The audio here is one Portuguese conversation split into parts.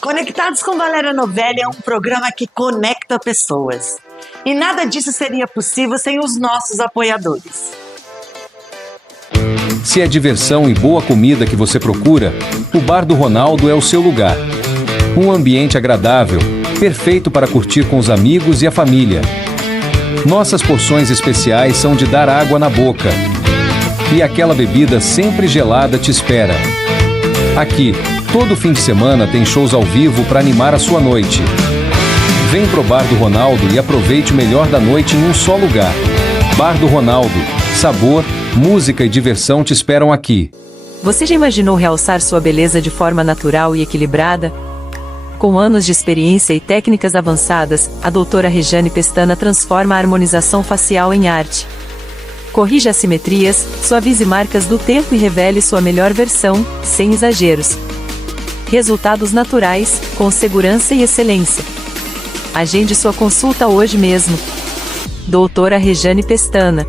Conectados com Valéria Novelli é um programa que conecta pessoas. E nada disso seria possível sem os nossos apoiadores. Se é diversão e boa comida que você procura, o Bar do Ronaldo é o seu lugar. Um ambiente agradável, perfeito para curtir com os amigos e a família. Nossas porções especiais são de dar água na boca. E aquela bebida sempre gelada te espera. Aqui, todo fim de semana tem shows ao vivo para animar a sua noite. Vem pro Bar do Ronaldo e aproveite o melhor da noite em um só lugar. Bar do Ronaldo. Sabor, música e diversão te esperam aqui. Você já imaginou realçar sua beleza de forma natural e equilibrada? Com anos de experiência e técnicas avançadas, a doutora Rejane Pestana transforma a harmonização facial em arte. Corrija assimetrias, suavize marcas do tempo e revele sua melhor versão, sem exageros. Resultados naturais, com segurança e excelência. Agende sua consulta hoje mesmo. Doutora Rejane Pestana.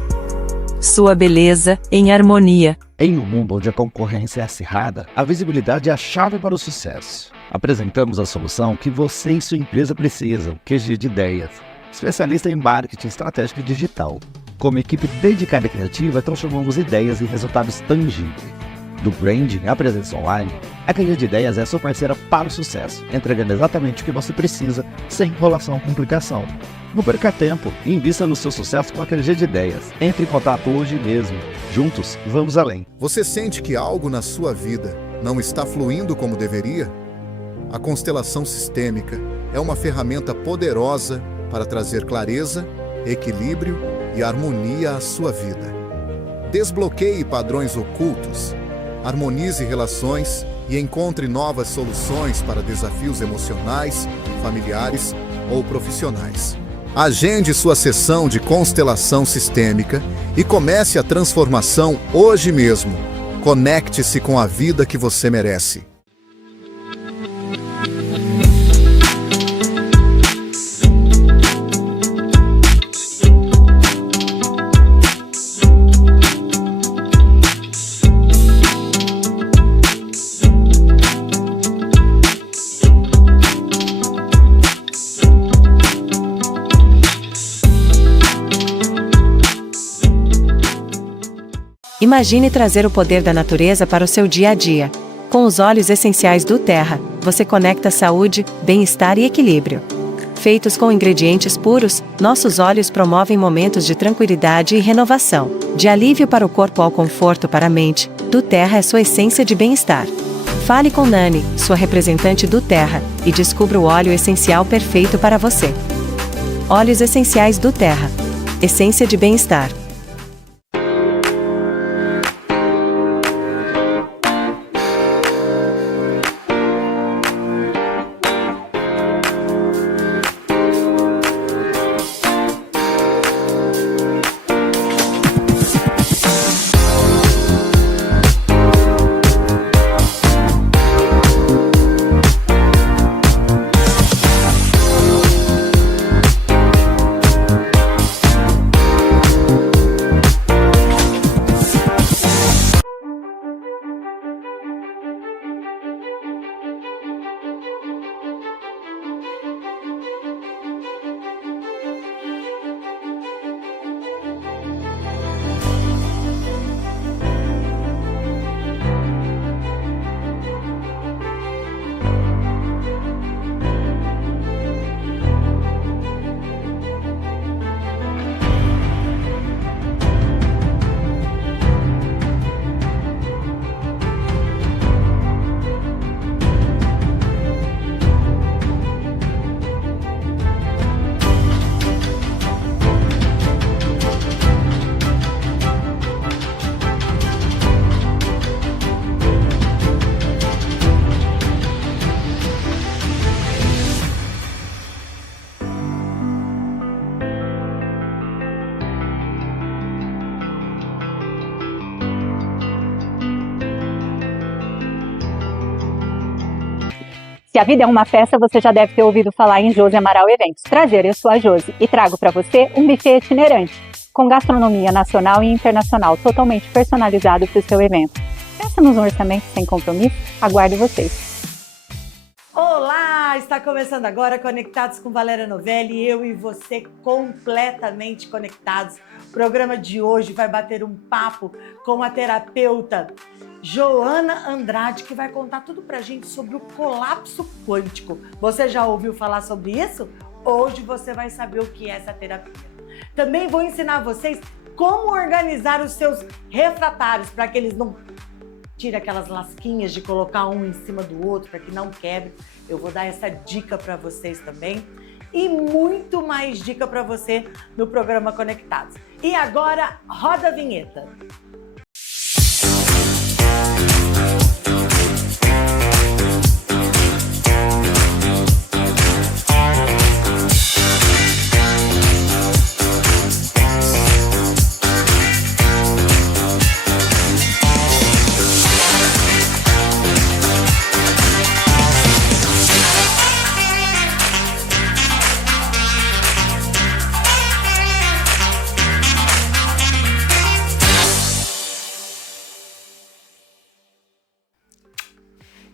Sua beleza em harmonia. Em um mundo onde a concorrência é acirrada, a visibilidade é a chave para o sucesso. Apresentamos a solução que você e sua empresa precisam, QG de Ideias. Especialista em marketing estratégico digital. Como equipe dedicada e criativa, transformamos ideias em resultados tangíveis. Do branding à presença online, a QG de Ideias é sua parceira para o sucesso, entregando exatamente o que você precisa, sem enrolação ou complicação. Não perca tempo e invista no seu sucesso com a QG de Ideias. Entre em contato hoje mesmo. Juntos, vamos além. Você sente que algo na sua vida não está fluindo como deveria? A constelação sistêmica é uma ferramenta poderosa para trazer clareza, equilíbrio e harmonia à sua vida. Desbloqueie padrões ocultos, harmonize relações e encontre novas soluções para desafios emocionais, familiares ou profissionais. Agende sua sessão de constelação sistêmica e comece a transformação hoje mesmo. Conecte-se com a vida que você merece. Imagine trazer o poder da natureza para o seu dia a dia. Com os óleos essenciais do Terra, você conecta saúde, bem-estar e equilíbrio. Feitos com ingredientes puros, nossos óleos promovem momentos de tranquilidade e renovação. De alívio para o corpo ao conforto para a mente, do Terra é sua essência de bem-estar. Fale com Nani, sua representante do Terra, e descubra o óleo essencial perfeito para você. Óleos essenciais do Terra. Essência de bem-estar. Se a vida é uma festa, você já deve ter ouvido falar em Josi Amaral Eventos. Prazer, eu sou a Josi e trago para você um buffet itinerante, com gastronomia nacional e internacional, totalmente personalizado para o seu evento. Peça-nos um orçamento sem compromisso, aguardo vocês. Olá! Está começando agora Conectados com Valéria Novelli, eu e você completamente conectados. O programa de hoje vai bater um papo com a terapeuta Joana Andrade, que vai contar tudo pra gente sobre o colapso quântico. Você já ouviu falar sobre isso? Hoje você vai saber o que é essa terapia. Também vou ensinar vocês como organizar os seus refratários para que eles não tirem aquelas lasquinhas de colocar um em cima do outro para que não quebre. Eu vou dar essa dica para vocês também e muito mais dica para você no programa Conectados. E agora, roda a vinheta.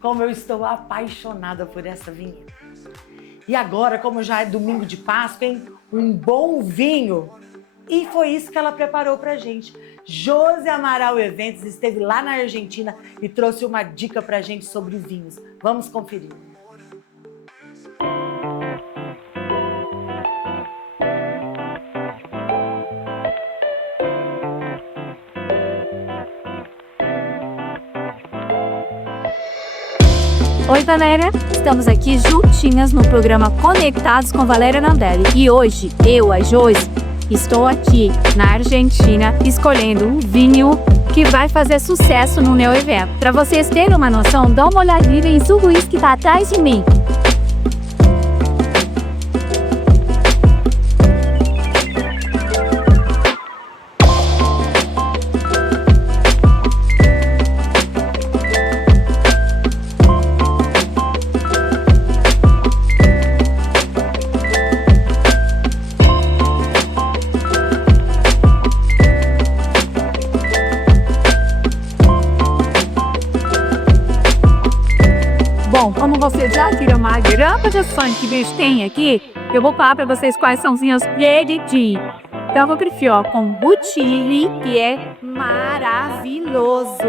Como eu estou apaixonada por essa vinheta. E agora, como já é domingo de Páscoa, hein? Um bom vinho. E foi isso que ela preparou pra gente. Josi Amaral Eventos esteve lá na Argentina e trouxe uma dica pra gente sobre vinhos. Vamos conferir. Oi, Valéria! Estamos aqui juntinhas no programa Conectados com Valéria Novelli. E hoje, eu, a Josi, estou aqui na Argentina escolhendo um vinho que vai fazer sucesso no meu evento. Para vocês terem uma noção, dá uma olhadinha em Sul Luís que está atrás de mim. Bom, como vocês já viram uma grande gestão que eles têm aqui, eu vou falar para vocês quais são os vinhos de. Então eu vou preferir com Butilli, que é maravilhoso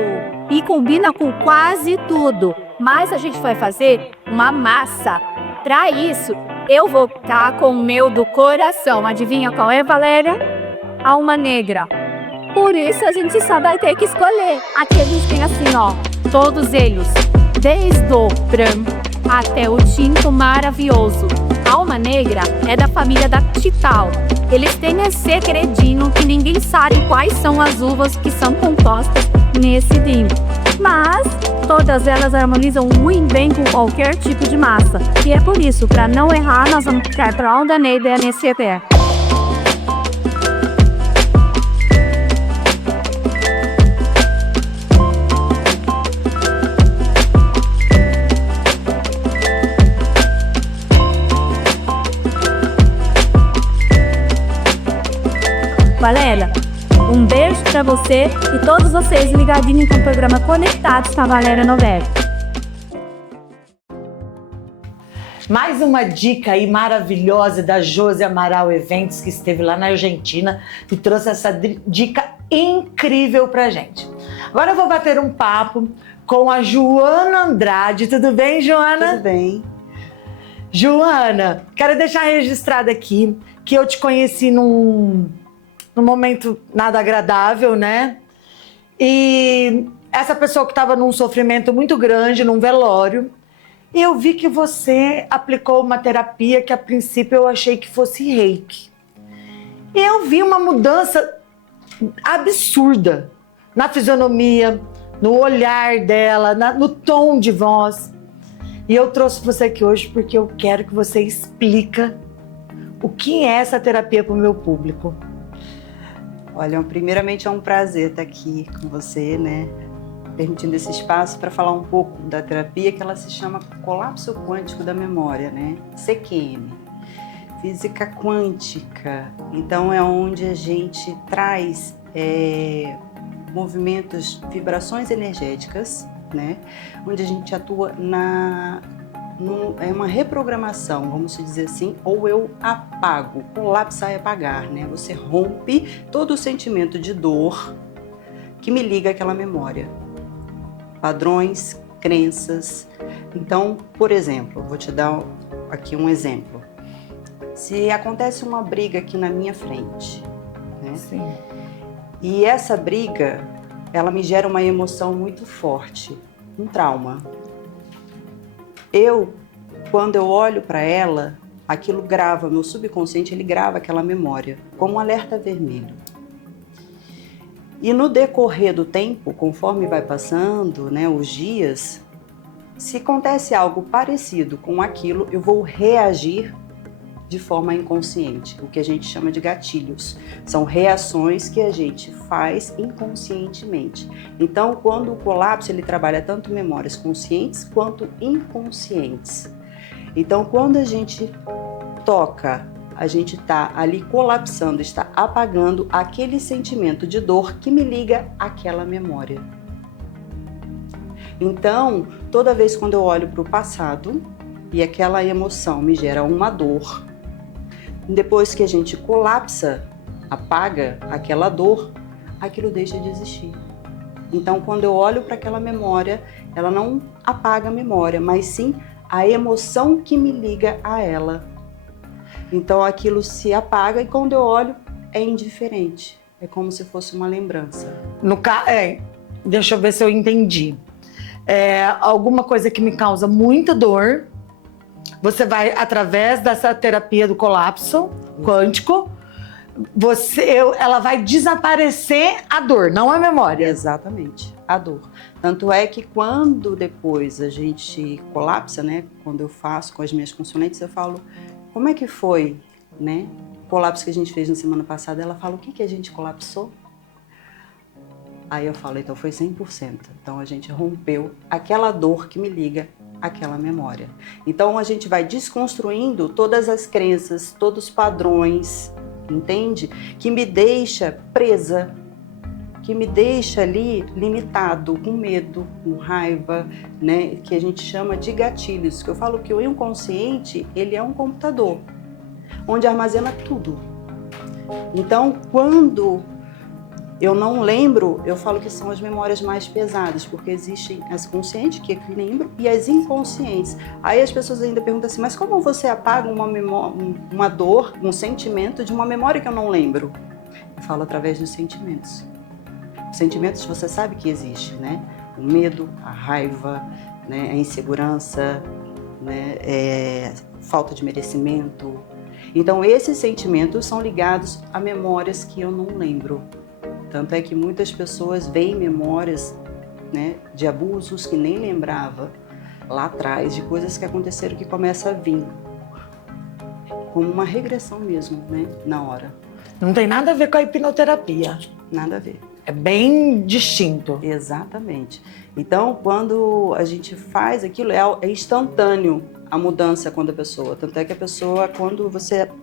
e combina com quase tudo. Mas a gente vai fazer uma massa. Para isso, eu vou estar com o meu do coração. Adivinha qual é, Valéria? Alma Negra. Por isso a gente só vai ter que escolher. Aqui a gente tem assim, ó, todos eles. Desde o branco até o tinto maravilhoso. Alma Negra é da família da Chital. Eles têm esse segredinho que ninguém sabe quais são as uvas que são compostas nesse vinho. Mas todas elas harmonizam muito bem com qualquer tipo de massa. E é por isso, para não errar, nós vamos ficar para a Alma Negra nesse evento. Valéria, um beijo pra você e todos vocês ligadinhos com o programa Conectados com a Valéria Novelli. Mais uma dica aí maravilhosa da Josi Amaral Eventos, que esteve lá na Argentina e trouxe essa dica incrível pra gente. Agora eu vou bater um papo com a Joana Andrade. Tudo bem, Joana? Tudo bem. Joana, quero deixar registrado aqui que eu te conheci num momento nada agradável, né? E essa pessoa que estava num sofrimento muito grande, num velório, e eu vi que você aplicou uma terapia que a princípio eu achei que fosse reiki. E eu vi uma mudança absurda na fisionomia, no olhar dela, no tom de voz. E eu trouxe você aqui hoje porque eu quero que você explique o que é essa terapia para o meu público. Olha, primeiramente é um prazer estar aqui com você, né? Permitindo esse espaço para falar um pouco da terapia, que ela se chama Colapso Quântico da Memória, né? CQM, Física Quântica. Então é onde a gente traz movimentos, vibrações energéticas, né? Onde a gente atua é uma reprogramação, vamos dizer assim, ou eu apago. Colapsar é apagar, né? Você rompe todo o sentimento de dor que me liga àquela memória. Padrões, crenças. Então, por exemplo, vou te dar aqui um exemplo. Se acontece uma briga aqui na minha frente, né? Sim. E essa briga, ela me gera uma emoção muito forte, um trauma. Quando eu olho para ela, aquilo grava, meu subconsciente, ele grava aquela memória, como um alerta vermelho. E no decorrer do tempo, conforme vai passando, né, os dias, se acontece algo parecido com aquilo, eu vou reagir de forma inconsciente, o que a gente chama de gatilhos. São reações que a gente faz inconscientemente. Então, quando o colapso, ele trabalha tanto memórias conscientes quanto inconscientes. Então, quando a gente toca, a gente está ali colapsando, está apagando aquele sentimento de dor que me liga àquela memória. Então, toda vez quando eu olho para o passado e aquela emoção me gera uma dor, depois que a gente colapsa, apaga aquela dor, aquilo deixa de existir. Então, quando eu olho para aquela memória, ela não apaga a memória, mas sim a emoção que me liga a ela. Então, aquilo se apaga e quando eu olho, é indiferente. É como se fosse uma lembrança. Deixa eu ver se eu entendi. Alguma coisa que me causa muita dor, você vai, através dessa terapia do colapso quântico, ela vai desaparecer a dor, não a memória. Exatamente, a dor. Tanto é que quando depois a gente colapsa, né? Quando eu faço com as minhas consulentes, eu falo, como é que foi, né? O colapso que a gente fez na semana passada, ela fala, o que a gente colapsou? Aí eu falo, então foi 100%. Então a gente rompeu aquela dor que me liga àquela memória. Então a gente vai desconstruindo todas as crenças, todos os padrões, entende? Que me deixa presa, que me deixa ali limitado, com medo, com raiva, né? Que a gente chama de gatilhos. Que eu falo que o inconsciente, ele é um computador, onde armazena tudo. Então, quando eu não lembro, eu falo que são as memórias mais pesadas, porque existem as conscientes, que lembro, e as inconscientes. Aí as pessoas ainda perguntam assim, mas como você apaga uma dor, um sentimento de uma memória que eu não lembro? Eu falo através dos sentimentos. Os sentimentos você sabe que existe, né? O medo, a raiva, né? A insegurança, né? Falta de merecimento. Então esses sentimentos são ligados a memórias que eu não lembro. Tanto é que muitas pessoas veem memórias, né, de abusos que nem lembrava lá atrás, de coisas que aconteceram que começa a vir. Como uma regressão mesmo, né, na hora. Não tem nada a ver com a hipnoterapia. Nada a ver. É bem distinto. Exatamente. Então, quando a gente faz aquilo, é instantâneo a mudança quando a pessoa. Tanto é que a pessoa, quando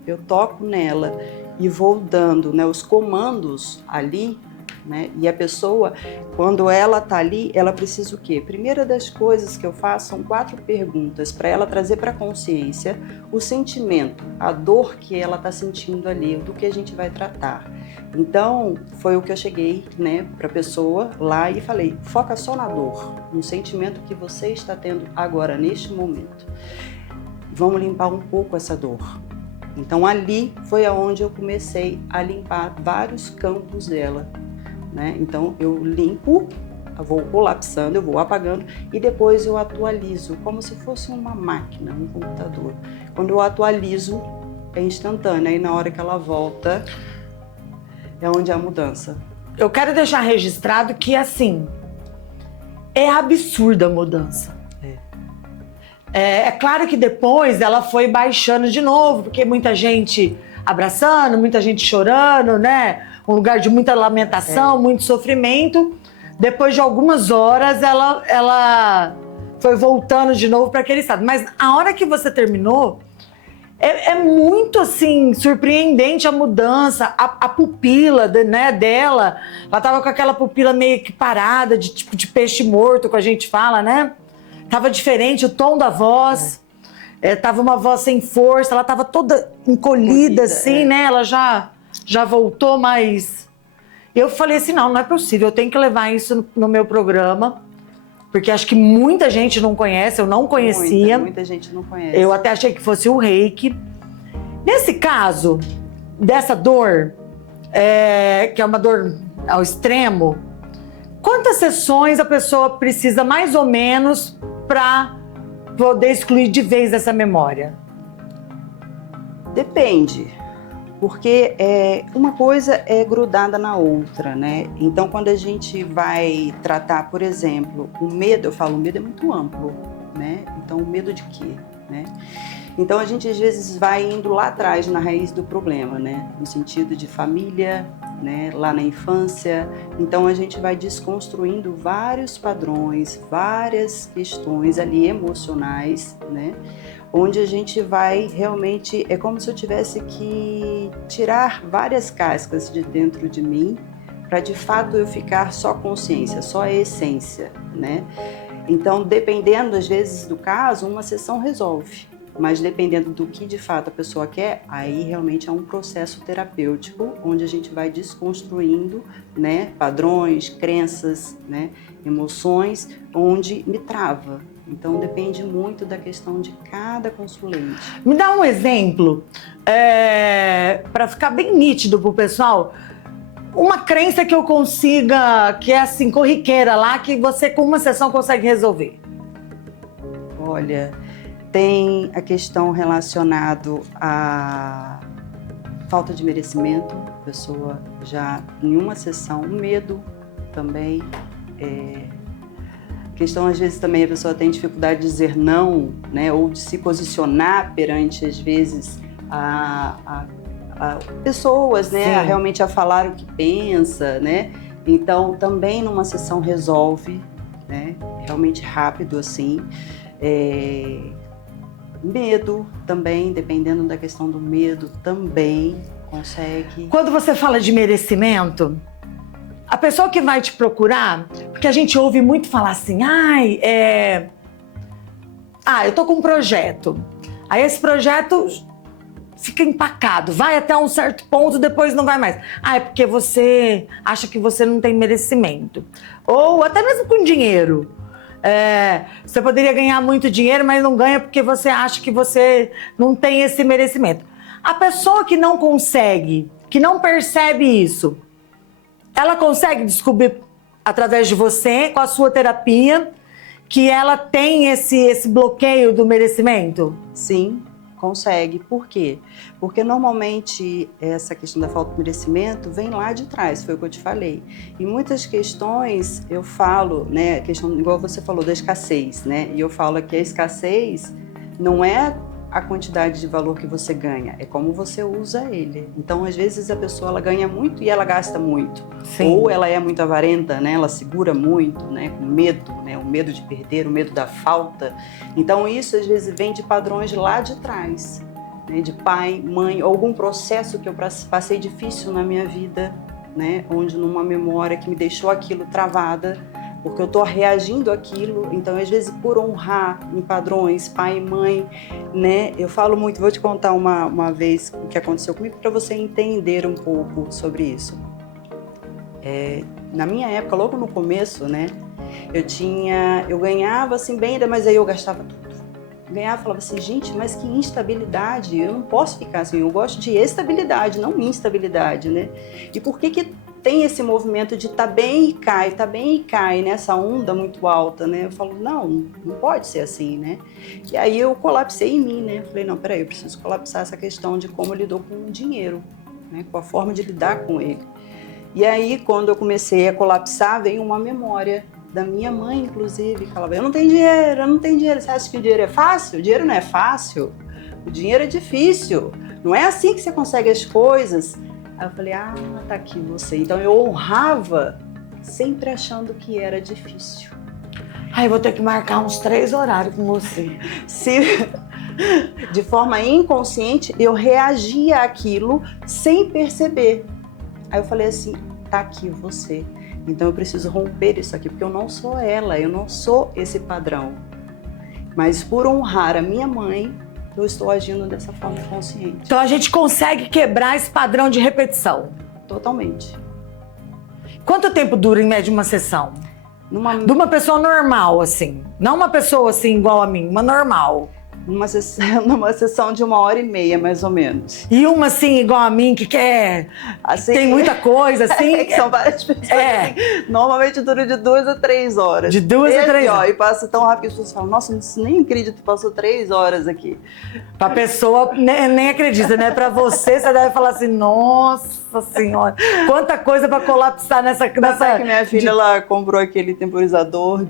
eu toco nela e vou dando, né, os comandos ali, né, e a pessoa, quando ela tá ali, ela precisa o quê? Primeira das coisas que eu faço são 4 perguntas para ela trazer para a consciência o sentimento, a dor que ela tá sentindo ali, do que a gente vai tratar. Então, foi o que eu cheguei, né, para a pessoa lá e falei, foca só na dor, no sentimento que você está tendo agora, neste momento. Vamos limpar um pouco essa dor. Então, ali foi aonde eu comecei a limpar vários campos dela, né? Então, eu limpo, eu vou colapsando, eu vou apagando e depois eu atualizo, como se fosse uma máquina, um computador. Quando eu atualizo, é instantâneo, aí na hora que ela volta, é onde há a mudança. Eu quero deixar registrado que, assim, é absurda a mudança. É claro que depois ela foi baixando de novo, porque muita gente abraçando, muita gente chorando, né? Um lugar de muita lamentação, muito sofrimento. Depois de algumas horas, ela foi voltando de novo para aquele estado. Mas a hora que você terminou, é muito, assim, surpreendente a mudança. A pupila, né, dela, ela tava com aquela pupila meio que parada, de tipo de peixe morto, que a gente fala, né? Tava diferente, o tom da voz. tava uma voz sem força, ela tava toda encolhida assim, né? Ela já voltou, mas eu falei assim, não é possível, eu tenho que levar isso no meu programa, porque acho que muita gente não conhece, eu não conhecia. Muita gente não conhece. Eu até achei que fosse o reiki. Nesse caso, dessa dor, que é uma dor ao extremo, quantas sessões a pessoa precisa mais ou menos para poder excluir de vez essa memória? Depende, porque uma coisa é grudada na outra, né? Então, quando a gente vai tratar, por exemplo, o medo, eu falo, o medo é muito amplo, né? Então, o medo de quê, né? Então, a gente às vezes vai indo lá atrás, na raiz do problema, né? No sentido de família, né? Lá na infância. Então, a gente vai desconstruindo vários padrões, várias questões ali emocionais, né? Onde a gente vai realmente, é como se eu tivesse que tirar várias cascas de dentro de mim para de fato eu ficar só consciência, só a essência, né? Então, dependendo às vezes do caso, uma sessão resolve, mas dependendo do que de fato a pessoa quer, aí realmente é um processo terapêutico onde a gente vai desconstruindo, né, padrões, crenças, né, emoções, onde me trava. Então, depende muito da questão de cada consulente. Me dá um exemplo, para ficar bem nítido pro pessoal, uma crença que eu consiga, que é assim, corriqueira lá, que você com uma sessão consegue resolver. Olha, tem a questão relacionada à falta de merecimento, a pessoa já em uma sessão, o medo também, questão, às vezes, também a pessoa tem dificuldade de dizer não, né? Ou de se posicionar perante, às vezes, a pessoas, né? Realmente a falar o que pensa, né? Então, também numa sessão resolve, né? Realmente rápido, assim. Medo também, dependendo da questão do medo, também consegue. Quando você fala de merecimento, a pessoa que vai te procurar, porque a gente ouve muito falar assim, eu tô com um projeto. Aí esse projeto fica empacado, vai até um certo ponto, depois não vai mais. É porque você acha que você não tem merecimento. Ou até mesmo com dinheiro. Você poderia ganhar muito dinheiro, mas não ganha porque você acha que você não tem esse merecimento. A pessoa que não consegue, que não percebe isso, ela consegue descobrir através de você, com a sua terapia, que ela tem esse bloqueio do merecimento? Sim, consegue. Por quê? Porque normalmente essa questão da falta de merecimento vem lá de trás, foi o que eu te falei. Em muitas questões eu falo, né, questão igual você falou da escassez, né? E eu falo que a escassez não é a quantidade de valor que você ganha, é como você usa ele. Então, às vezes, a pessoa ela ganha muito e ela gasta muito. Sim. Ou ela é muito avarenta, né? Ela segura muito, né? Com medo, né? O medo de perder, o medo da falta. Então, isso, às vezes, vem de padrões lá de trás, né? De pai, mãe, algum processo que eu passei difícil na minha vida, né? Onde numa memória que me deixou aquilo travada, porque eu estou reagindo àquilo. Então, às vezes, por honrar em padrões, pai e mãe, né? Eu falo muito, vou te contar uma vez o que aconteceu comigo para você entender um pouco sobre isso. Na minha época, logo no começo, né? Eu ganhava assim bem, mas aí eu gastava tudo. Ganhava e falava assim, gente, mas que instabilidade, eu não posso ficar assim, eu gosto de estabilidade, não instabilidade, né? E por que tem esse movimento de tá bem e cai, nessa onda muito alta, né? Eu falo, não pode ser assim, né? E aí eu colapsei em mim, né? Eu falei, não, peraí, eu preciso colapsar essa questão de como eu lido com o dinheiro, né? Com a forma de lidar com ele. E aí, quando eu comecei a colapsar, veio uma memória da minha mãe, inclusive, que falava, eu não tenho dinheiro, você acha que o dinheiro é fácil? O dinheiro não é fácil, o dinheiro é difícil, não é assim que você consegue as coisas. Aí eu falei, tá aqui você. Então eu honrava, sempre achando que era difícil. Eu vou ter que marcar uns 3 horários com você. De forma inconsciente, eu reagia àquilo sem perceber. Aí eu falei assim, tá aqui você. Então eu preciso romper isso aqui, porque eu não sou ela, eu não sou esse padrão. Mas por honrar a minha mãe, eu estou agindo dessa forma consciente. Então a gente consegue quebrar esse padrão de repetição. Totalmente. Quanto tempo dura em média uma sessão? De uma pessoa normal, assim. Não uma pessoa assim igual a mim, uma normal. Numa sessão de 1h30, mais ou menos. E uma assim, igual a mim, que quer. Assim, tem muita coisa, assim. Que são várias pessoas. Assim, normalmente dura de 2 a 3 horas. De 2 a 3 horas. E passa tão rápido que as pessoas falam, nossa, nem acredito que passou 3 horas aqui. Pra pessoa, nem acredita, né? Pra você deve falar assim, nossa senhora, quanta coisa pra colapsar nessa... Que minha filha, ela comprou aquele temporizador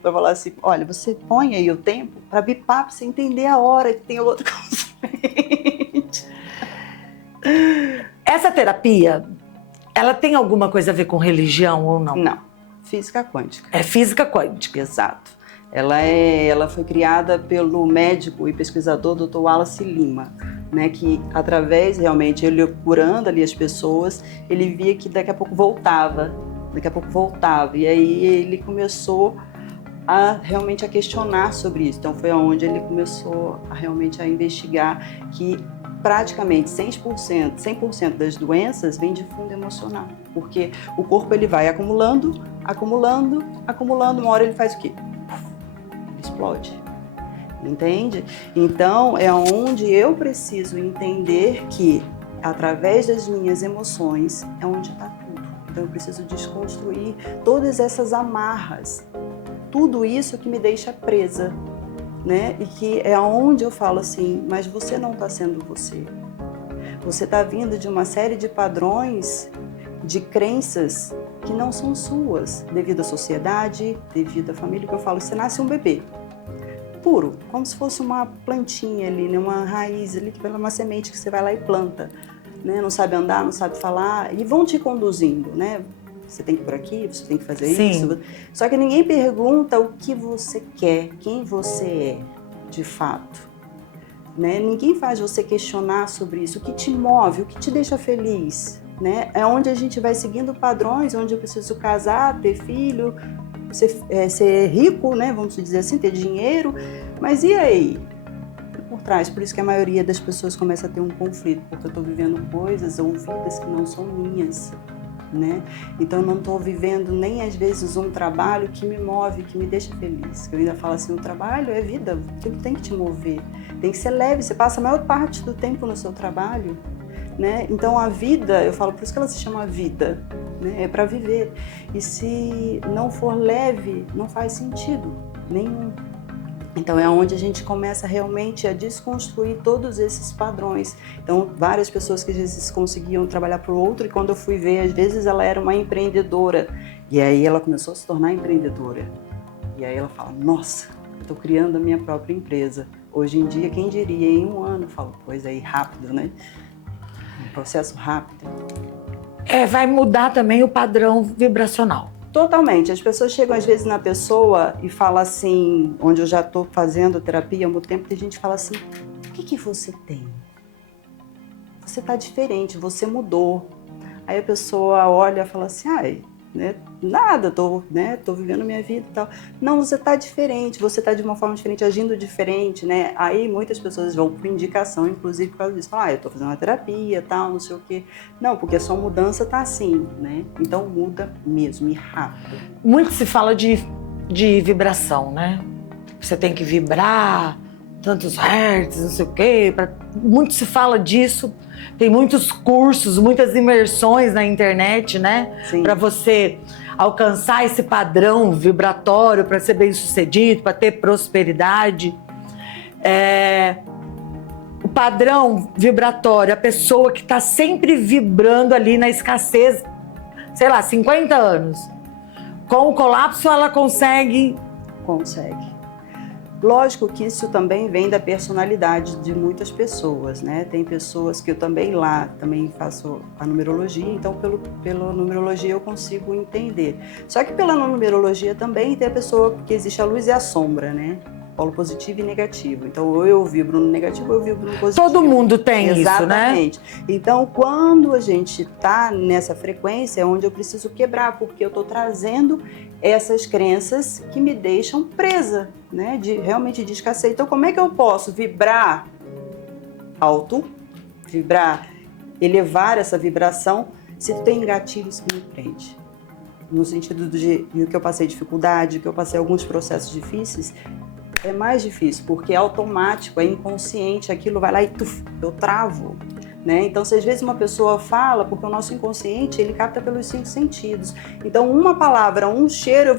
pra falar assim, olha, você põe aí o tempo pra bipar, pra você entender a hora que tem o outro consuminte. Essa terapia, ela tem alguma coisa a ver com religião ou não? Não, física quântica. É física quântica. Exato. Ela foi criada pelo médico e pesquisador Dr. Wallace Lima, né, que através, realmente, ele curando ali as pessoas, ele via que daqui a pouco voltava. E aí ele começou realmente a questionar sobre isso. Então foi onde ele começou realmente a investigar que praticamente 100% das doenças vem de fundo emocional, porque o corpo ele vai acumulando, uma hora ele faz o quê? Ele explode, entende? Então é onde eu preciso entender que através das minhas emoções é onde está tudo. Então eu preciso desconstruir todas essas amarras, tudo isso que me deixa presa, né? E que é onde eu falo assim, mas você não está sendo você. Você está vindo de uma série de padrões, de crenças que não são suas, devido à sociedade, devido à família, que eu falo, você nasce um bebê puro, como se fosse uma plantinha ali, né? Uma raiz ali, uma semente que você vai lá e planta, né? Não sabe andar, não sabe falar, e vão te conduzindo, né? Você tem que ir por aqui, você tem que fazer isso. Só que ninguém pergunta o que você quer, quem você é, de fato. Né? Ninguém faz você questionar sobre isso, o que te move, o que te deixa feliz. Né? É onde a gente vai seguindo padrões, onde eu preciso casar, ter filho, ser rico, né? Vamos dizer assim, ter dinheiro. Mas e aí? Por trás, por isso que a maioria das pessoas começa a ter um conflito, porque eu estou vivendo coisas ou vidas que não são minhas. Né? Então eu não estou vivendo nem às vezes um trabalho que me move, que me deixa feliz. Eu ainda falo assim, o trabalho é vida, aquilo tem que te mover, tem que ser leve, você passa a maior parte do tempo no seu trabalho, né? Então a vida, eu falo, por isso que ela se chama vida, né? É para viver. E se não for leve, não faz sentido nenhum. Então é onde a gente começa realmente a desconstruir todos esses padrões. Então várias pessoas que às vezes conseguiam trabalhar para o outro, e quando eu fui ver, às vezes ela era uma empreendedora. E aí ela começou a se tornar empreendedora. E aí ela fala, nossa, eu estou criando a minha própria empresa. Hoje em dia, quem diria, em 1 ano? Eu falo, pois aí, rápido, né? Um processo rápido. Vai mudar também o padrão vibracional. Totalmente. As pessoas chegam às vezes na pessoa e falam assim, onde eu já estou fazendo terapia há muito tempo, tem gente que fala assim, o que você tem? Você está diferente, você mudou. Aí a pessoa olha e fala assim, né, nada, tô vivendo minha vida e tal. Não, você está diferente, você está de uma forma diferente, agindo diferente, né? Aí muitas pessoas vão por indicação, inclusive por causa disso. Falam, eu estou fazendo uma terapia, tal, não sei o quê. Não, porque a sua mudança tá assim, né? Então muda mesmo, e rápido. Muito se fala de vibração, né? Você tem que vibrar, tantos hertz, não sei o quê. Muito se fala disso. Tem muitos cursos, muitas imersões na internet, né? Para você alcançar esse padrão vibratório, para ser bem-sucedido, para ter prosperidade. O padrão vibratório, a pessoa que está sempre vibrando ali na escassez, sei lá, 50 anos. Com o colapso, ela consegue? Consegue. Lógico que isso também vem da personalidade de muitas pessoas, né? Tem pessoas que eu também faço a numerologia, então pela numerologia eu consigo entender. Só que pela numerologia também tem a pessoa que existe a luz e a sombra, né? Polo positivo e negativo. Então, ou eu vibro no negativo, ou eu vibro no positivo. Todo mundo tem isso, né? Exatamente. Então, quando a gente está nessa frequência, é onde eu preciso quebrar, porque eu estou trazendo essas crenças que me deixam presa, né? Realmente de escassez. Então, como é que eu posso vibrar alto, vibrar, elevar essa vibração, se tu tem gatilhos que me prende. No sentido de que eu passei dificuldade, que eu passei alguns processos difíceis, é mais difícil, porque é automático, é inconsciente, aquilo vai lá e eu travo. Né? Então, se às vezes uma pessoa fala, porque o nosso inconsciente, ele capta pelos 5 sentidos. Então, uma palavra, um cheiro,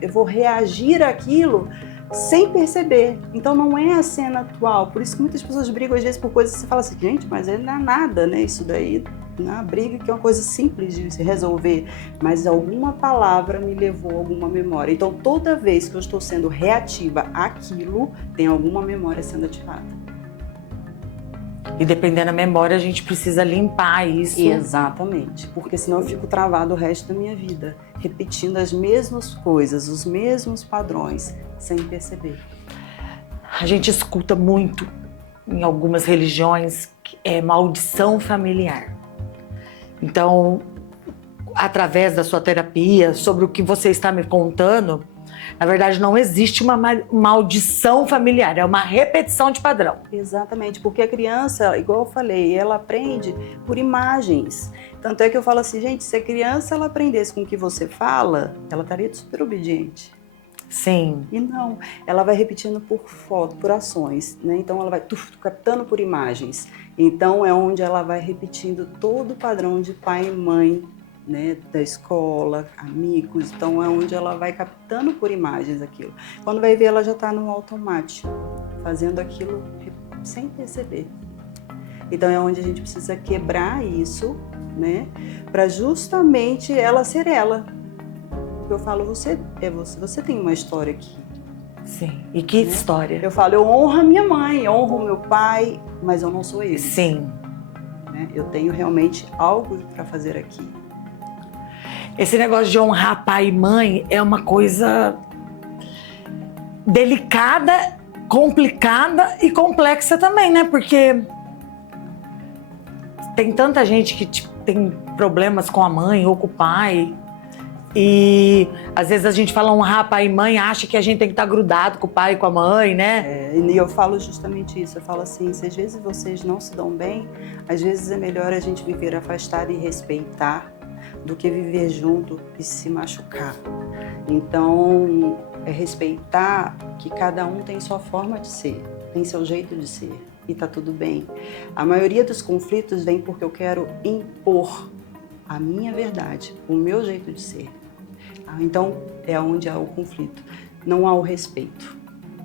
eu vou reagir àquilo sem perceber. Então, não é a cena atual. Por isso que muitas pessoas brigam às vezes por coisas que você fala assim, gente, mas não é nada, né? Isso daí, na briga, que é uma coisa simples de se resolver. Mas alguma palavra me levou a alguma memória. Então, toda vez que eu estou sendo reativa àquilo, tem alguma memória sendo ativada. E dependendo da memória, a gente precisa limpar isso. Exatamente, porque senão eu fico travado o resto da minha vida, repetindo as mesmas coisas, os mesmos padrões, sem perceber. A gente escuta muito, em algumas religiões, maldição familiar. Então, através da sua terapia, sobre o que você está me contando, na verdade, não existe uma maldição familiar, é uma repetição de padrão. Exatamente, porque a criança, igual eu falei, ela aprende por imagens. Tanto é que eu falo assim, gente, se a criança ela aprendesse com o que você fala, ela estaria super obediente. Sim. E não, ela vai repetindo por foto, por ações, né? Então ela vai captando por imagens. Então é onde ela vai repetindo todo o padrão de pai e mãe, né, da escola, amigos, então é onde ela vai captando por imagens aquilo. Quando vai ver, ela já está no automático, fazendo aquilo sem perceber. Então é onde a gente precisa quebrar isso, né, para justamente ela ser ela. Porque eu falo, você é você tem uma história aqui. Sim, e que história? Eu falo, eu honro a minha mãe, eu honro o meu pai, mas eu não sou ele. Sim. Né? Eu tenho realmente algo para fazer aqui. Esse negócio de honrar pai e mãe é uma coisa delicada, complicada e complexa também, né? Porque tem tanta gente que tem problemas com a mãe ou com o pai. E às vezes a gente fala honrar pai e mãe, acha que a gente tem que estar grudado com o pai e com a mãe, né? E eu falo justamente isso, eu falo assim, se às vezes vocês não se dão bem, às vezes é melhor a gente viver afastado e respeitar do que viver junto e se machucar. Então, é respeitar que cada um tem sua forma de ser, tem seu jeito de ser, e tá tudo bem. A maioria dos conflitos vem porque eu quero impor a minha verdade, o meu jeito de ser. Então, é onde há o conflito, não há o respeito,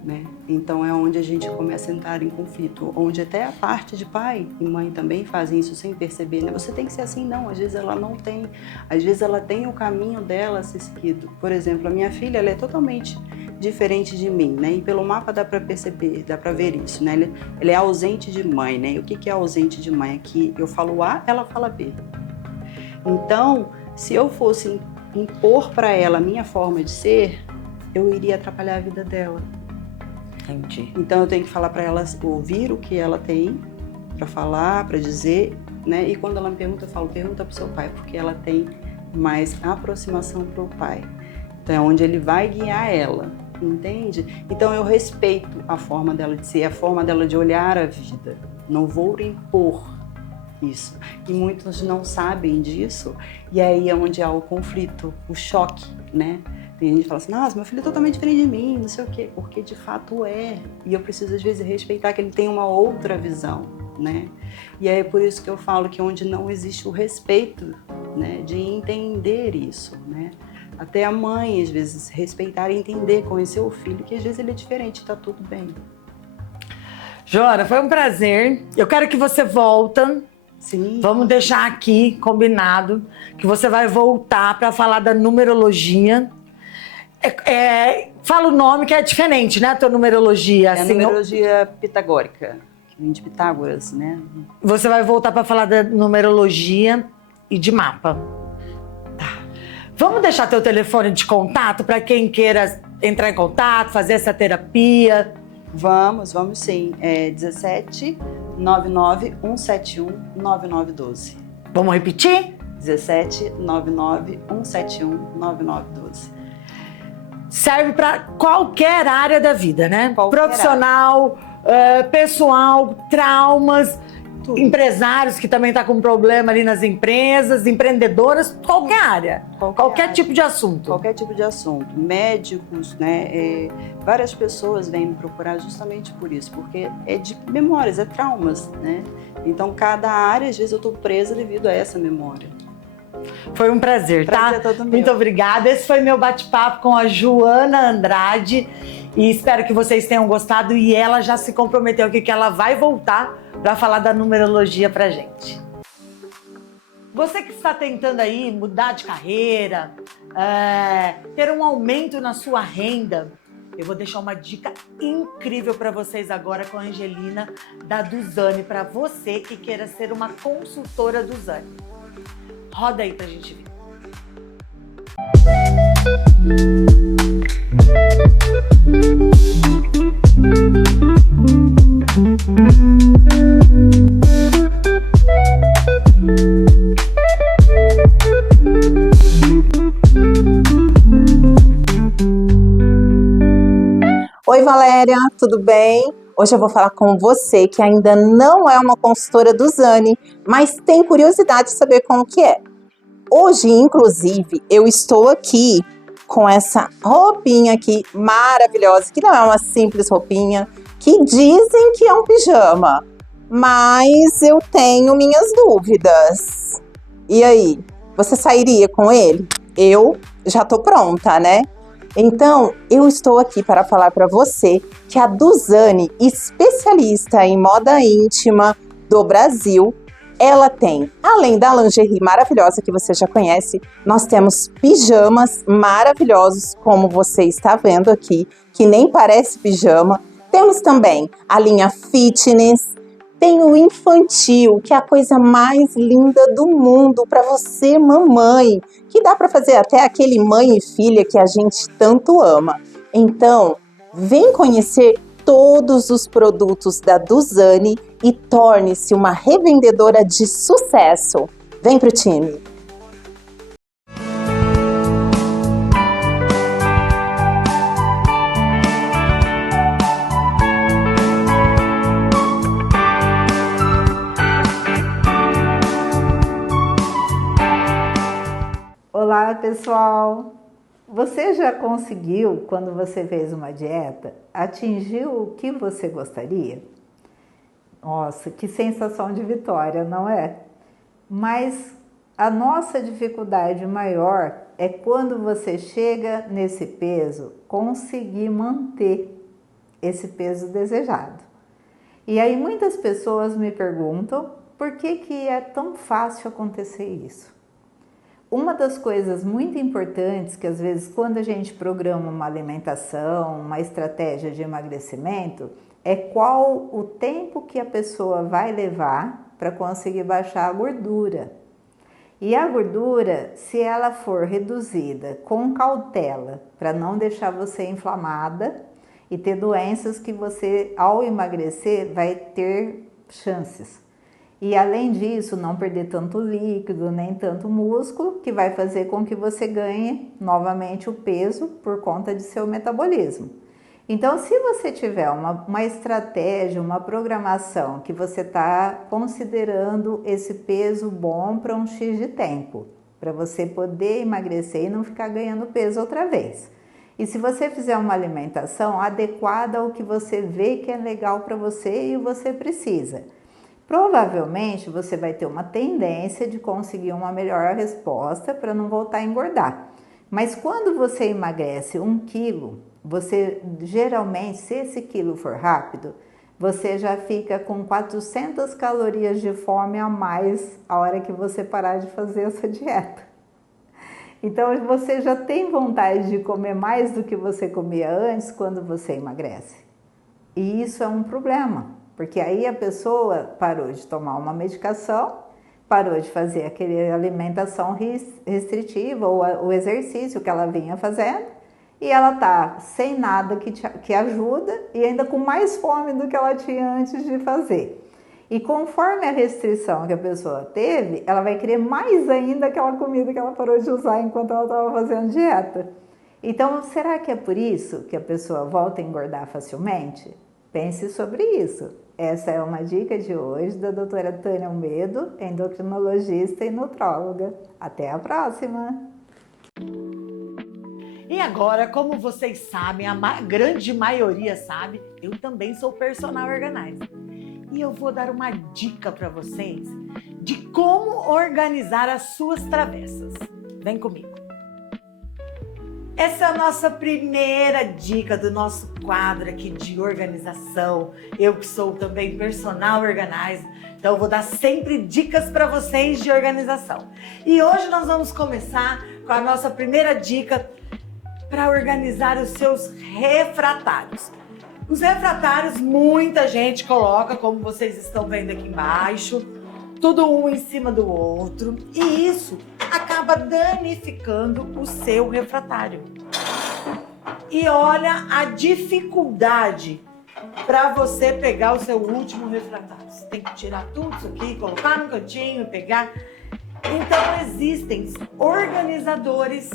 né? Então, é onde a gente começa a entrar em conflito, onde até a parte de pai e mãe também fazem isso sem perceber, né? Você tem que ser assim, não, às vezes ela não tem, às vezes ela tem o caminho dela a ser seguido. Por exemplo, a minha filha, ela é totalmente diferente de mim, né? E pelo mapa dá para perceber, dá para ver isso, né? Ela é ausente de mãe, né? E o que é ausente de mãe? Aqui eu falo A, ela fala B. Então, se eu fosse impor para ela a minha forma de ser, eu iria atrapalhar a vida dela. Entendi. Então eu tenho que falar para ela, ouvir o que ela tem para falar, para dizer, né? E quando ela me pergunta, eu falo, pergunta pro seu pai, porque ela tem mais aproximação pro pai. Então é onde ele vai guiar ela, entende? Então eu respeito a forma dela de ser, a forma dela de olhar a vida. Não vou impor isso. E muitos não sabem disso, e aí é onde há o conflito, o choque, né? Tem gente que fala assim, nossa, meu filho é totalmente diferente de mim, não sei o quê, porque de fato é. E eu preciso, às vezes, respeitar que ele tem uma outra visão, né? E é por isso que eu falo que onde não existe o respeito, né, de entender isso, né? Até a mãe, às vezes, respeitar e entender, conhecer o filho, que às vezes ele é diferente, tá tudo bem. Joana, foi um prazer. Eu quero que você volta. Sim. Vamos deixar aqui combinado que você vai voltar para falar da numerologia. Fala o nome que é diferente, né? A tua numerologia. É a numerologia pitagórica, que vem de Pitágoras, né? Você vai voltar para falar da numerologia e de mapa. Tá. Vamos deixar teu telefone de contato para quem queira entrar em contato, fazer essa terapia? Vamos sim. É 17 99 171 9912. Vamos repetir? 17 99 171 9912. Serve para qualquer área da vida, né? Qualquer profissional, pessoal, traumas, empresários que também estão com problema ali nas empresas, empreendedoras, qualquer área, qualquer área. tipo de assunto. Qualquer tipo de assunto. Médicos, né? Várias pessoas vêm me procurar justamente por isso, porque é de memórias, é traumas, né? Então, cada área, às vezes, eu estou presa devido a essa memória. Foi um prazer, tá? Prazer todo meu. Muito obrigada. Esse foi meu bate-papo com a Joana Andrade e espero que vocês tenham gostado e ela já se comprometeu aqui que ela vai voltar para falar da numerologia pra gente. Você que está tentando aí mudar de carreira, ter um aumento na sua renda, eu vou deixar uma dica incrível para vocês agora com a Angelina da Duzane, para você que queira ser uma consultora Duzane. Roda aí pra gente ver. Oi, Valéria, tudo bem? Hoje eu vou falar com você que ainda não é uma consultora Duzane, mas tem curiosidade de saber como que é. Hoje, inclusive, eu estou aqui com essa roupinha aqui maravilhosa, que não é uma simples roupinha, que dizem que é um pijama, mas eu tenho minhas dúvidas. E aí, você sairia com ele? Eu já tô pronta, né? Então, eu estou aqui para falar para você que a Duzane, especialista em moda íntima do Brasil, ela tem, além da lingerie maravilhosa que você já conhece, nós temos pijamas maravilhosos, como você está vendo aqui, que nem parece pijama. Temos também a linha fitness, tem o infantil, que é a coisa mais linda do mundo para você, mamãe, que dá para fazer até aquele mãe e filha que a gente tanto ama. Então, vem conhecer todos os produtos da Duzane e torne-se uma revendedora de sucesso. Vem pro time! Olá, pessoal! Você já conseguiu, quando você fez uma dieta, atingir o que você gostaria? Nossa, que sensação de vitória, não é? Mas a nossa dificuldade maior é quando você chega nesse peso, conseguir manter esse peso desejado. E aí muitas pessoas me perguntam por que é tão fácil acontecer isso. Uma das coisas muito importantes que às vezes quando a gente programa uma alimentação, uma estratégia de emagrecimento, é qual o tempo que a pessoa vai levar para conseguir baixar a gordura. E a gordura, se ela for reduzida com cautela, para não deixar você inflamada e ter doenças que você, ao emagrecer, vai ter chances. E além disso, não perder tanto líquido, nem tanto músculo, que vai fazer com que você ganhe novamente o peso por conta de seu metabolismo. Então, se você tiver uma estratégia, uma programação que você está considerando esse peso bom para um X de tempo, para você poder emagrecer e não ficar ganhando peso outra vez. E se você fizer uma alimentação adequada ao que você vê que é legal para você e você precisa, provavelmente você vai ter uma tendência de conseguir uma melhor resposta para não voltar a engordar. Mas quando você emagrece 1 quilo, você geralmente, se esse quilo for rápido, você já fica com 400 calorias de fome a mais a hora que você parar de fazer essa dieta. Então você já tem vontade de comer mais do que você comia antes quando você emagrece. E isso é um problema. Porque aí a pessoa parou de tomar uma medicação, parou de fazer aquela alimentação restritiva ou o exercício que ela vinha fazendo e ela tá sem nada que ajuda e ainda com mais fome do que ela tinha antes de fazer. E conforme a restrição que a pessoa teve, ela vai querer mais ainda aquela comida que ela parou de usar enquanto ela estava fazendo dieta. Então, será que é por isso que a pessoa volta a engordar facilmente? Pense sobre isso. Essa é uma dica de hoje da doutora Tânia Almedo, endocrinologista e nutróloga. Até a próxima! E agora, como vocês sabem, a grande maioria sabe, eu também sou personal organizer. E eu vou dar uma dica para vocês de como organizar as suas travessas. Vem comigo. Essa é a nossa primeira dica do nosso quadro aqui de organização. Eu que sou também personal organizer, então eu vou dar sempre dicas para vocês de organização. E hoje nós vamos começar com a nossa primeira dica para organizar os seus refratários. Os refratários muita gente coloca, como vocês estão vendo aqui embaixo, tudo um em cima do outro, e isso acaba danificando o seu refratário. E olha a dificuldade para você pegar o seu último refratário. Você tem que tirar tudo isso aqui, colocar no cantinho e pegar. Então existem organizadores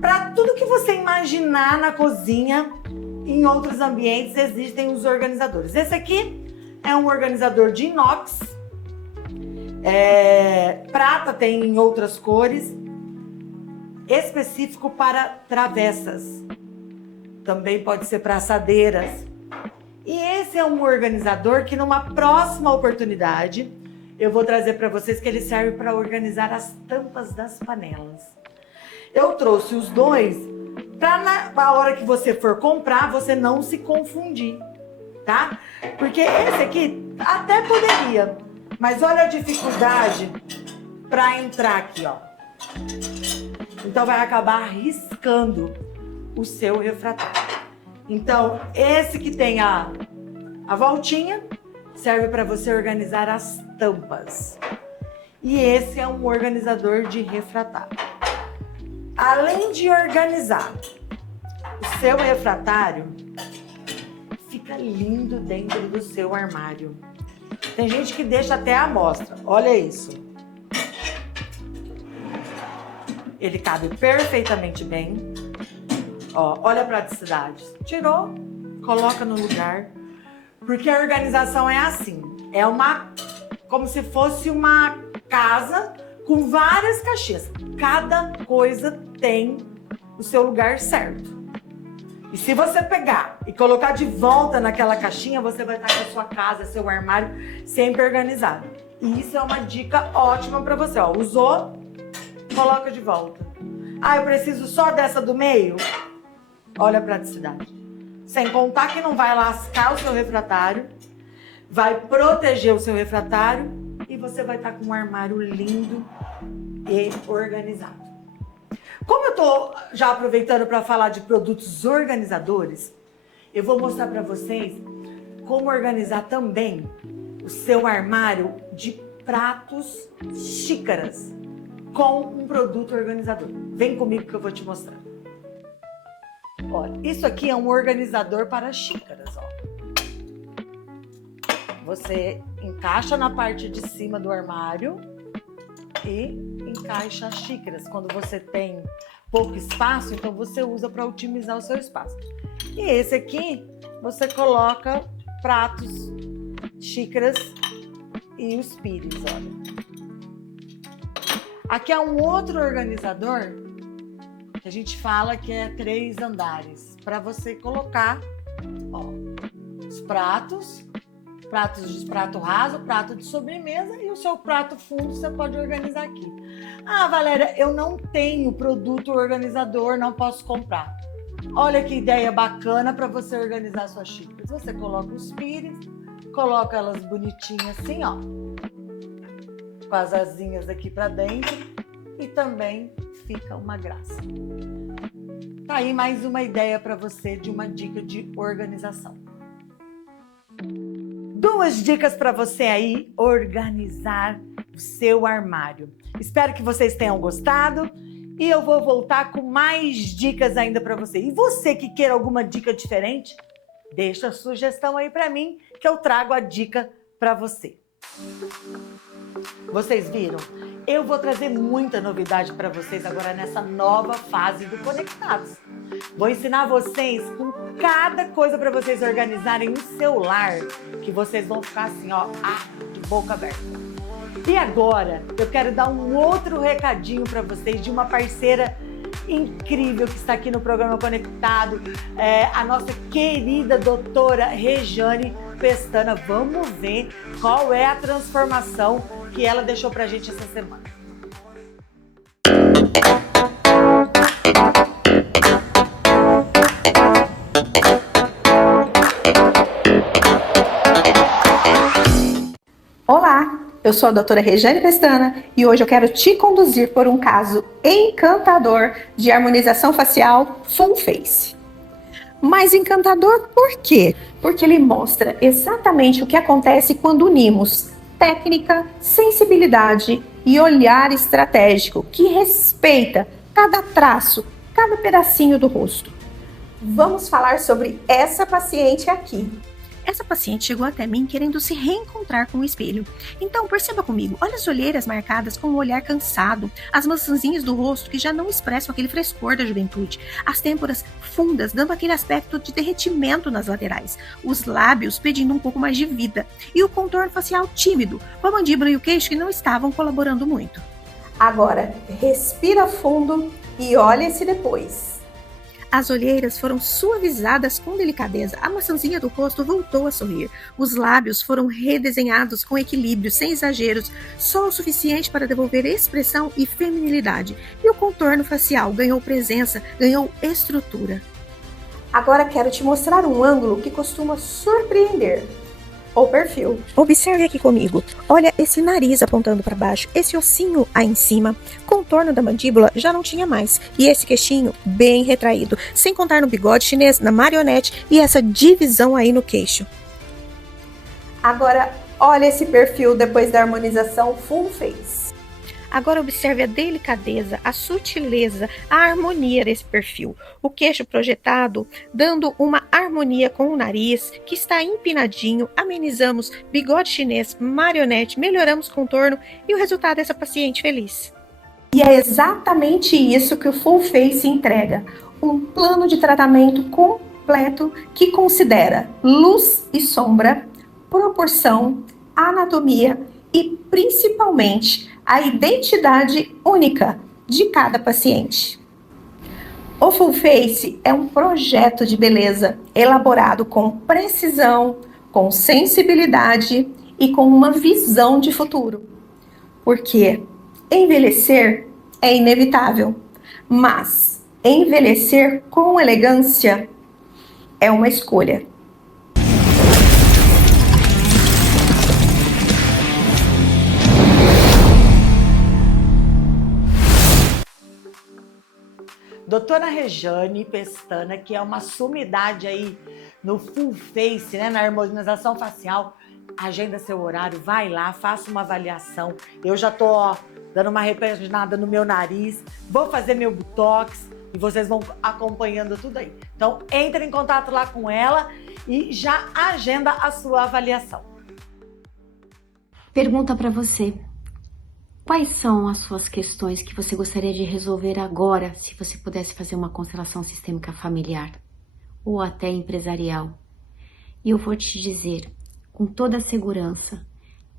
para tudo que você imaginar na cozinha. Em outros ambientes existem os organizadores. Esse aqui é um organizador de inox. Prata tem em outras cores. Específico para travessas. Também pode ser para assadeiras. E esse é um organizador que numa próxima oportunidade eu vou trazer para vocês, que ele serve para organizar as tampas das panelas. Eu trouxe os dois para na hora que você for comprar, você não se confundir, tá? Porque esse aqui até poderia, mas olha a dificuldade para entrar aqui, ó. Então vai acabar riscando o seu refratário. Então esse que tem a voltinha serve para você organizar as tampas. E esse é um organizador de refratário. Além de organizar o seu refratário, fica lindo dentro do seu armário. Tem gente que deixa até a amostra. Olha isso. Ele cabe perfeitamente bem. Ó, olha a praticidade. Tirou, coloca no lugar. Porque a organização é assim. É como se fosse uma casa com várias caixinhas. Cada coisa tem o seu lugar certo. E se você pegar e colocar de volta naquela caixinha, você vai estar com a sua casa, seu armário sempre organizado. E isso é uma dica ótima para você. Ó, usou, coloca de volta. Ah, eu preciso só dessa do meio? Olha a praticidade. Sem contar que não vai lascar o seu refratário, vai proteger o seu refratário e você vai estar com um armário lindo e organizado. Como eu estou já aproveitando para falar de produtos organizadores, eu vou mostrar para vocês como organizar também o seu armário de pratos, xícaras, com um produto organizador. Vem comigo que eu vou te mostrar. Olha, isso aqui é um organizador para xícaras, ó. Você encaixa na parte de cima do armário e encaixa as xícaras. Quando você tem pouco espaço, então você usa para otimizar o seu espaço. E esse aqui, você coloca pratos, xícaras e os pires, olha. Aqui é um outro organizador que a gente fala que é 3 andares, para você colocar, ó, os pratos de prato raso, prato de sobremesa e o seu prato fundo você pode organizar aqui. Ah, Valéria, eu não tenho produto organizador, não posso comprar. Olha que ideia bacana para você organizar suas xícaras. Você coloca os pires, coloca elas bonitinhas assim, ó, com as asinhas aqui para dentro e também fica uma graça. Tá aí mais uma ideia para você de uma dica de organização. 2 dicas para você aí organizar o seu armário. Espero que vocês tenham gostado e eu vou voltar com mais dicas ainda para você. E você que quer alguma dica diferente, deixa a sugestão aí para mim que eu trago a dica para você. Vocês viram Eu vou trazer muita novidade para vocês agora nessa nova fase do Conectados. Vou ensinar vocês com cada coisa para vocês organizarem no seu lar, que vocês vão ficar assim, ó, de boca aberta. E agora, eu quero dar um outro recadinho para vocês de uma parceira incrível que está aqui no programa Conectado, a nossa querida doutora Rejane Pestana. Vamos ver qual é a transformação que ela deixou pra gente essa semana. Olá, eu sou a doutora Rejane Pestana e hoje eu quero te conduzir por um caso encantador de harmonização facial full face. Mas encantador por quê? Porque ele mostra exatamente o que acontece quando unimos técnica, sensibilidade e olhar estratégico que respeita cada traço, cada pedacinho do rosto. Vamos falar sobre essa paciente aqui. Essa paciente chegou até mim querendo se reencontrar com o espelho. Então, perceba comigo, olha as olheiras marcadas com um olhar cansado, as maçãzinhas do rosto que já não expressam aquele frescor da juventude, as têmporas fundas dando aquele aspecto de derretimento nas laterais, os lábios pedindo um pouco mais de vida e o contorno facial tímido, com a mandíbula e o queixo que não estavam colaborando muito. Agora, respira fundo e olha esse depois. As olheiras foram suavizadas com delicadeza, a maçãzinha do rosto voltou a sorrir, os lábios foram redesenhados com equilíbrio, sem exageros, só o suficiente para devolver expressão e feminilidade, e o contorno facial ganhou presença, ganhou estrutura. Agora quero te mostrar um ângulo que costuma surpreender. O perfil. Observe aqui comigo. Olha esse nariz apontando para baixo, esse ossinho aí em cima, contorno da mandíbula já não tinha mais, e esse queixinho bem retraído, sem contar no bigode chinês, na marionete e essa divisão aí no queixo. Agora, olha esse perfil depois da harmonização full face. Agora observe a delicadeza, a sutileza, a harmonia desse perfil. O queixo projetado, dando uma harmonia com o nariz, que está empinadinho, amenizamos bigode chinês, marionete, melhoramos contorno e o resultado é essa paciente feliz. E é exatamente isso que o Full Face entrega. Um plano de tratamento completo que considera luz e sombra, proporção, anatomia e principalmente a identidade única de cada paciente. O Full Face é um projeto de beleza elaborado com precisão, com sensibilidade e com uma visão de futuro. Porque envelhecer é inevitável, mas envelhecer com elegância é uma escolha. Doutora Rejane Pestana, que é uma sumidade aí no full face, né, na harmonização facial, agenda seu horário, vai lá, faça uma avaliação. Eu já tô dando uma repaginada no meu nariz, vou fazer meu botox e vocês vão acompanhando tudo aí. Então, entre em contato lá com ela e já agenda a sua avaliação. Pergunta para você. Quais são as suas questões que você gostaria de resolver agora, se você pudesse fazer uma constelação sistêmica familiar ou até empresarial? E eu vou te dizer, com toda a segurança,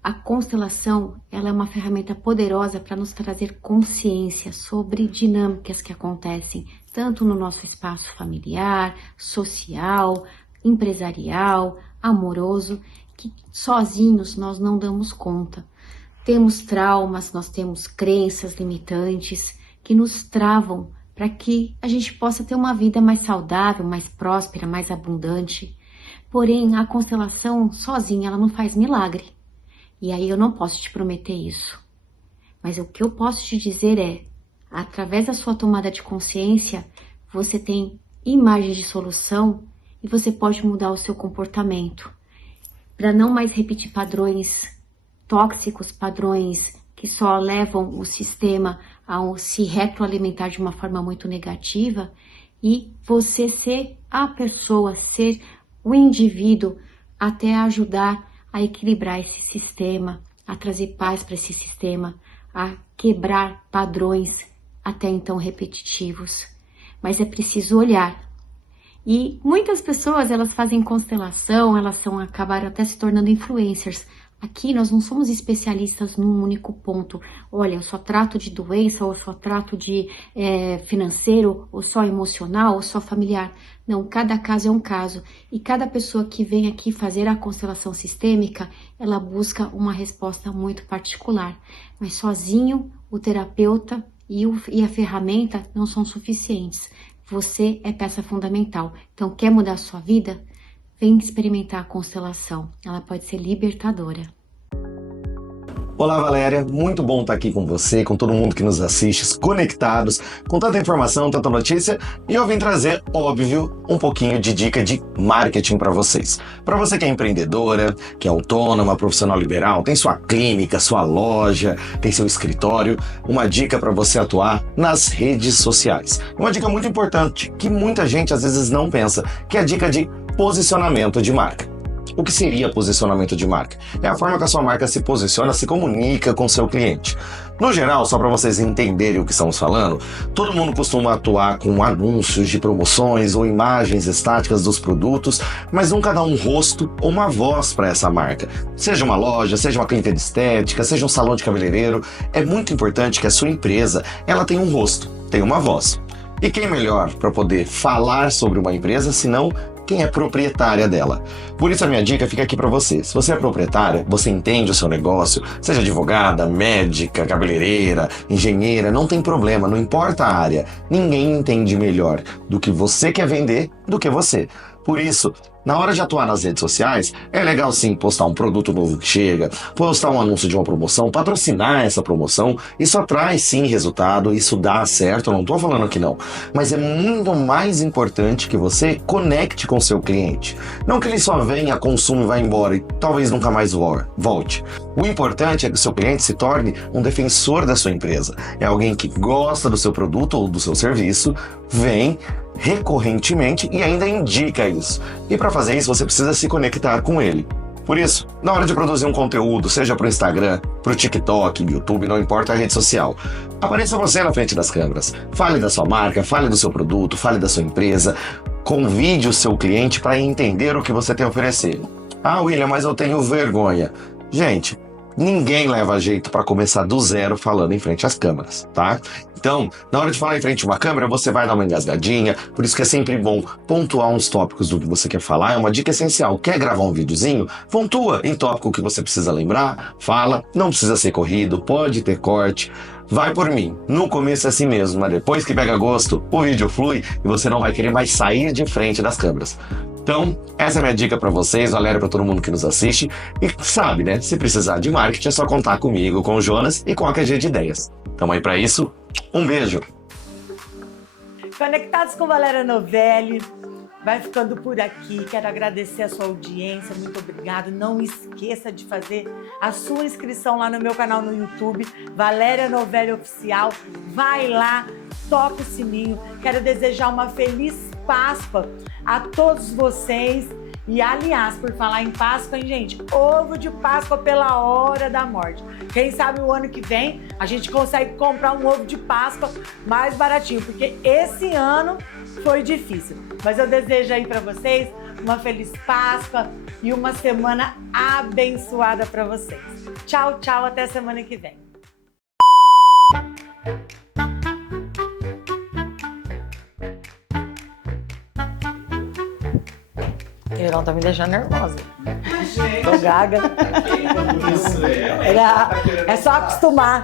a constelação ela é uma ferramenta poderosa para nos trazer consciência sobre dinâmicas que acontecem tanto no nosso espaço familiar, social, empresarial, amoroso, que sozinhos nós não damos conta. Temos traumas, nós temos crenças limitantes que nos travam para que a gente possa ter uma vida mais saudável, mais próspera, mais abundante. Porém, a constelação sozinha, ela não faz milagre. E aí eu não posso te prometer isso. Mas o que eu posso te dizer é, através da sua tomada de consciência, você tem imagens de solução e você pode mudar o seu comportamento para não mais repetir padrões tóxicos, padrões que só levam o sistema a se retroalimentar de uma forma muito negativa e você ser a pessoa, ser o indivíduo até ajudar a equilibrar esse sistema, a trazer paz para esse sistema, a quebrar padrões até então repetitivos. Mas é preciso olhar. E muitas pessoas, elas fazem constelação, acabaram até se tornando influencers. Aqui nós não somos especialistas num único ponto. Olha, eu só trato de doença, ou só trato de financeiro, ou só emocional, ou só familiar. Não, cada caso é um caso. E cada pessoa que vem aqui fazer a constelação sistêmica, ela busca uma resposta muito particular. Mas sozinho, o terapeuta e a ferramenta não são suficientes. Você é peça fundamental. Então, quer mudar a sua vida? Vem experimentar a constelação. Ela pode ser libertadora. Olá, Valéria. Muito bom estar aqui com você, com todo mundo que nos assiste, conectados, com tanta informação, tanta notícia. E eu vim trazer, óbvio, um pouquinho de dica de marketing para vocês. Para você que é empreendedora, que é autônoma, profissional liberal, tem sua clínica, sua loja, tem seu escritório, uma dica para você atuar nas redes sociais. Uma dica muito importante, que muita gente às vezes não pensa, que é a dica de posicionamento de marca. O que seria posicionamento de marca? É a forma que a sua marca se posiciona, se comunica com o seu cliente. No geral, só para vocês entenderem o que estamos falando, todo mundo costuma atuar com anúncios de promoções ou imagens estáticas dos produtos, mas nunca dá um rosto ou uma voz para essa marca. Seja uma loja, seja uma clínica de estética, seja um salão de cabeleireiro, é muito importante que a sua empresa ela tenha um rosto, tenha uma voz. E quem melhor para poder falar sobre uma empresa, senão quem é proprietária dela. Por isso a minha dica fica aqui para você. Se você é proprietária, você entende o seu negócio, seja advogada, médica, cabeleireira, engenheira, não tem problema, não importa a área. Ninguém entende melhor do que você quer vender do que você. Por isso, na hora de atuar nas redes sociais, é legal sim postar um produto novo que chega, postar um anúncio de uma promoção, patrocinar essa promoção. Isso traz sim resultado, isso dá certo, eu não estou falando que não. Mas é muito mais importante que você conecte com o seu cliente. Não que ele só venha, consuma e vá embora e talvez nunca mais volte. O importante é que o seu cliente se torne um defensor da sua empresa. É alguém que gosta do seu produto ou do seu serviço, vem recorrentemente e ainda indica isso. E para fazer isso, você precisa se conectar com ele. Por isso, na hora de produzir um conteúdo, seja para o Instagram, para o TikTok, YouTube, não importa a rede social, apareça você na frente das câmeras. Fale da sua marca, fale do seu produto, fale da sua empresa, convide o seu cliente para entender o que você tem a oferecer. Ah, William, mas eu tenho vergonha. Gente, ninguém leva jeito para começar do zero falando em frente às câmeras, tá? Então, na hora de falar em frente a uma câmera, você vai dar uma engasgadinha, por isso que é sempre bom pontuar uns tópicos do que você quer falar, é uma dica essencial. Quer gravar um videozinho? Pontua em tópico que você precisa lembrar, fala, não precisa ser corrido, pode ter corte. Vai por mim, no começo é assim mesmo, mas depois que pega gosto, o vídeo flui e você não vai querer mais sair de frente das câmeras. Então, essa é a minha dica para vocês, Valéria, para todo mundo que nos assiste. E sabe, né? Se precisar de marketing, é só contar comigo, com o Jonas e com a QG de Ideias. Tamo aí para isso. Um beijo. Conectados com Valéria Novelli, vai ficando por aqui. Quero agradecer a sua audiência, muito obrigado. Não esqueça de fazer a sua inscrição lá no meu canal no YouTube, Valéria Novelli Oficial. Vai lá, toca o sininho. Quero desejar uma feliz Páscoa a todos vocês. E, aliás, por falar em Páscoa, hein, gente? Ovo de Páscoa pela hora da morte. Quem sabe o ano que vem a gente consegue comprar um ovo de Páscoa mais baratinho, porque esse ano foi difícil. Mas eu desejo aí para vocês uma feliz Páscoa e uma semana abençoada para vocês. Tchau, tchau, até semana que vem. Heron tá me deixando nervosa. Tô gaga. É só acostumar.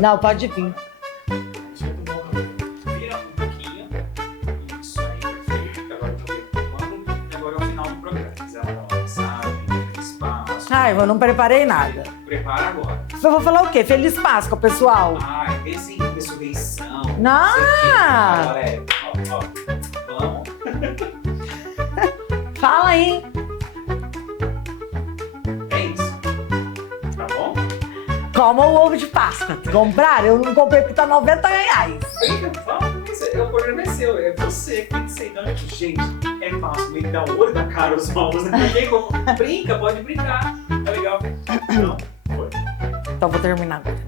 Não, pode vir. Vira um pouquinho. Isso aí, perfeito. Agora eu tô retomando. Agora é o final do programa. Se quiser dar uma mensagem, espaço. Ai, eu não preparei nada. Prepara agora. Eu vou falar o quê? Feliz Páscoa, pessoal. Ai, ressurreição. Não! Valéria, ó. Vamos. Fala aí. É isso. Tá bom? Coma o ovo de Páscoa. Compraram? Eu não comprei porque tá R$90. O problema é seu, é você que tem que ser. Então, gente, é fácil meio que dar o olho da cara aos ovos. Brinca, pode brincar. É legal. Não, foi. Então vou terminar agora.